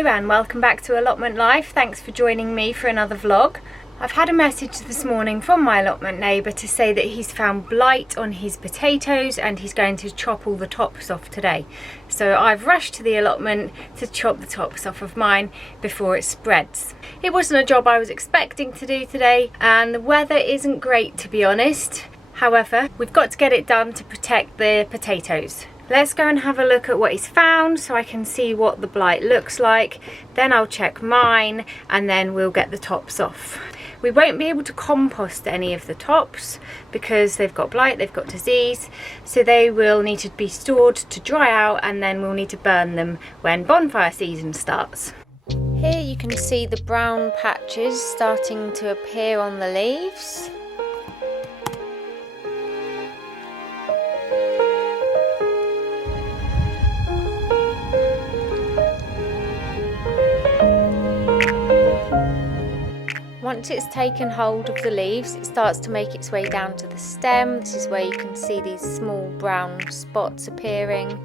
Hello and welcome back to Allotment Life. Thanks for joining me for another vlog. I've had a message this morning from my allotment neighbour to say that he's found blight on his potatoes and he's going to chop all the tops off today. So I've rushed to the allotment to chop the tops off of mine before it spreads. It wasn't a job I was expecting to do today and the weather isn't great, to be honest. However, we've got to get it done to protect the potatoes. Let's go and have a look at what he's found so I can see what the blight looks like. Then I'll check mine and then we'll get the tops off. We won't be able to compost any of the tops because they've got blight, they've got disease, so they will need to be stored to dry out and then we'll need to burn them when bonfire season starts. Here you can see the brown patches starting to appear on the leaves. Once it's taken hold of the leaves, it starts to make its way down to the stem. This is where you can see these small brown spots appearing.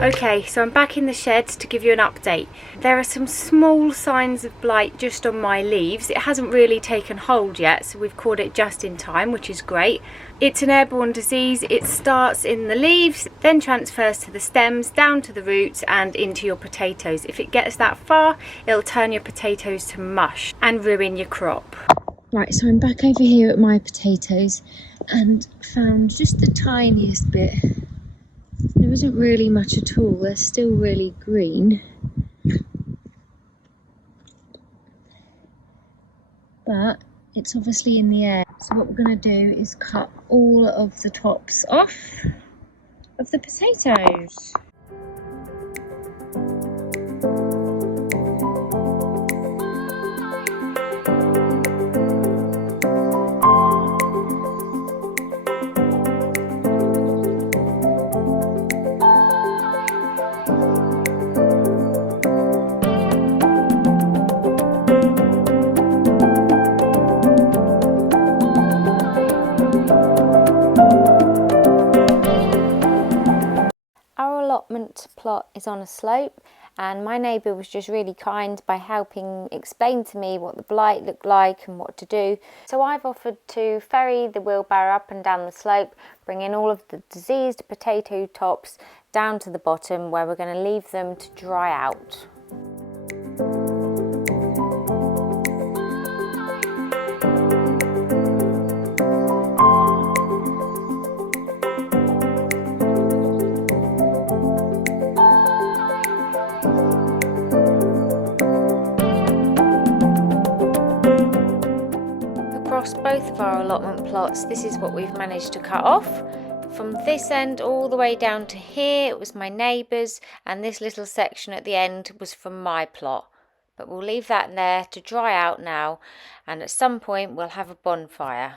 Okay, so I'm back in the shed to give you an update. There are some small signs of blight just on my leaves. It hasn't really taken hold yet, so we've caught it just in time, which is great. It's an airborne disease. It starts in the leaves, then transfers to the stems, down to the roots and into your potatoes. If it gets that far, it'll turn your potatoes to mush and ruin your crop. Right, so I'm back over here at my potatoes and found just the tiniest bit. There isn't really much at all, they're still really green. But it's obviously in the air. So what we're going to do is cut all of the tops off of the potatoes. Allotment plot is on a slope and my neighbour was just really kind by helping explain to me what the blight looked like and what to do. So I've offered to ferry the wheelbarrow up and down the slope, bringing all of the diseased potato tops down to the bottom where we're going to leave them to dry out. Across both of our allotment plots, this is what we've managed to cut off. From this end all the way down to here it was my neighbour's, and this little section at the end was from my plot. But we'll leave that there to dry out now, and at some point we'll have a bonfire.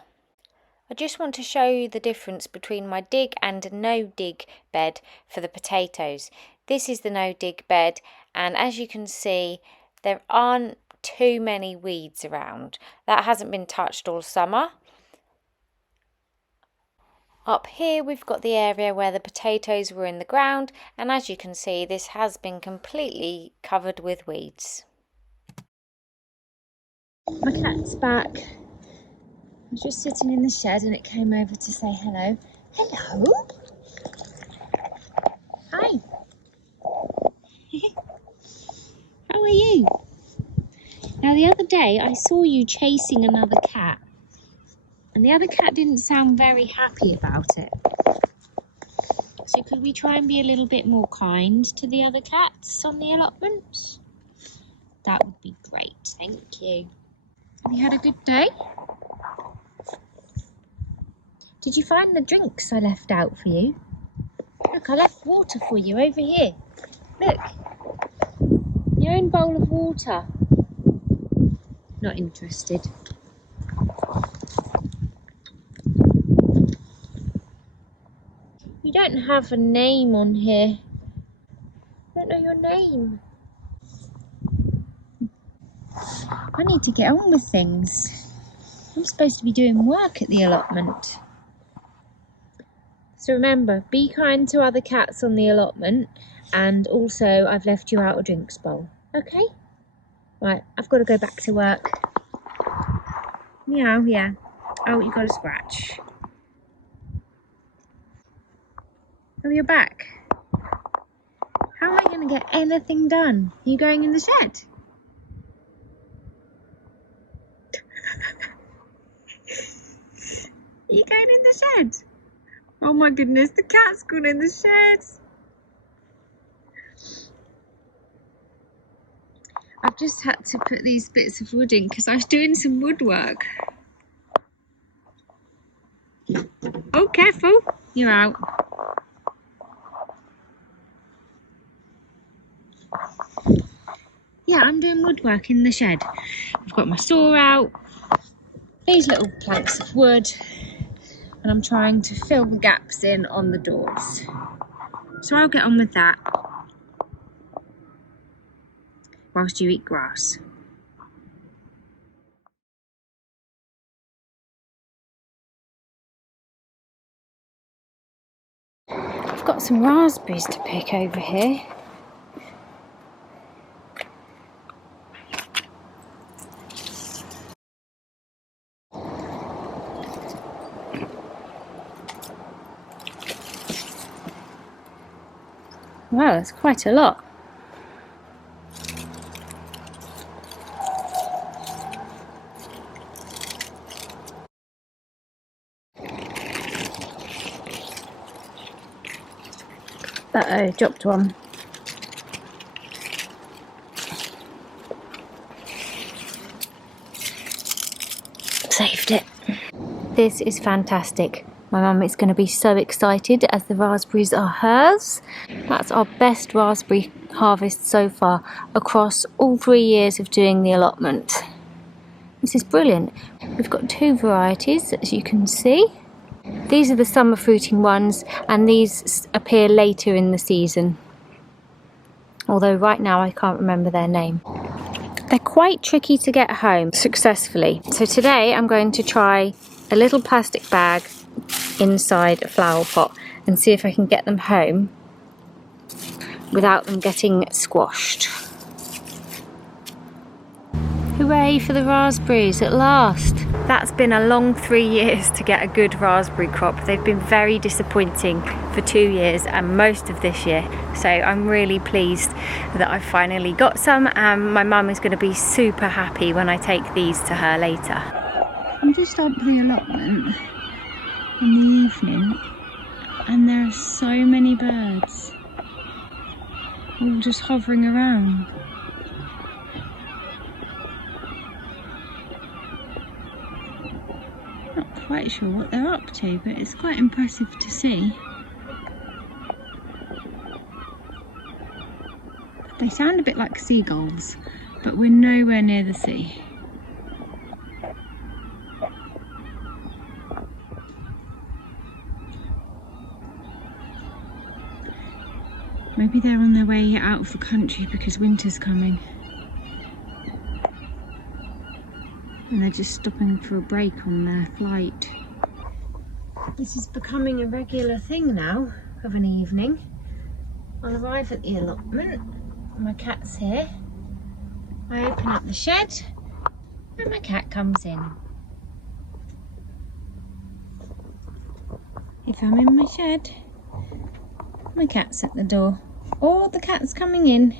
I just want to show you the difference between my dig and no dig bed for the potatoes. This is the no dig bed, and as you can see there aren't too many weeds around. That hasn't been touched all summer. Up here we've got the area where the potatoes were in the ground, and as you can see this has been completely covered with weeds. My cat's back. I was just sitting in the shed and it came over to say hello. Hello? Hi. How are you? Now the other day I saw you chasing another cat and the other cat didn't sound very happy about it. So could we try and be a little bit more kind to the other cats on the allotment? That would be great, thank you. Have you had a good day? Did you find the drinks I left out for you? Look, I left water for you over here. Look, your own bowl of water. Not interested. You don't have a name on here. I don't know your name. I need to get on with things. I'm supposed to be doing work at the allotment. So remember, be kind to other cats on the allotment, and also I've left you out a drinks bowl. Okay? Right, I've got to go back to work. Meow, yeah. Oh, you got a scratch. Oh, you're back. How am I going to get anything done? Are you going in the shed? Are you going in the shed? Oh my goodness, the cat's gone in the shed. I've just had to put these bits of wood in because I was doing some woodwork. Oh, careful, you're out. Yeah, I'm doing woodwork in the shed. I've got my saw out, these little planks of wood, and I'm trying to fill the gaps in on the doors. So I'll get on with that whilst you eat grass. I've got some raspberries to pick over here. Wow, that's quite a lot. Uh-oh, dropped one. Saved it. This is fantastic. My mum is going to be so excited as the raspberries are hers. That's our best raspberry harvest so far across all 3 years of doing the allotment. This is brilliant. We've got 2 varieties, as you can see. These are the summer fruiting ones, and these appear later in the season. Although right now I can't remember their name. They're quite tricky to get home successfully. So today I'm going to try a little plastic bag inside a flower pot and see if I can get them home without them getting squashed. Hooray for the raspberries at last! That's been a long 3 years to get a good raspberry crop. They've been very disappointing for 2 years and most of this year. So I'm really pleased that I finally got some, and my mum is going to be super happy when I take these to her later. I'm just up the allotment in the evening and there are so many birds all just hovering around. Not quite sure what they're up to, but it's quite impressive to see. They sound a bit like seagulls, but we're nowhere near the sea. Maybe they're on their way out of the country because winter's coming. And they're just stopping for a break on their flight. This is becoming a regular thing now of an evening. I'll arrive at the allotment, my cat's here. I open up the shed and my cat comes in. If I'm in my shed, my cat's at the door. Oh, the cat's coming in.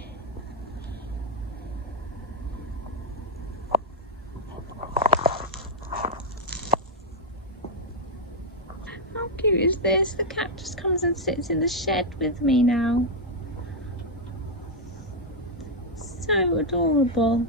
How cute is this? The cat just comes and sits in the shed with me now. So adorable.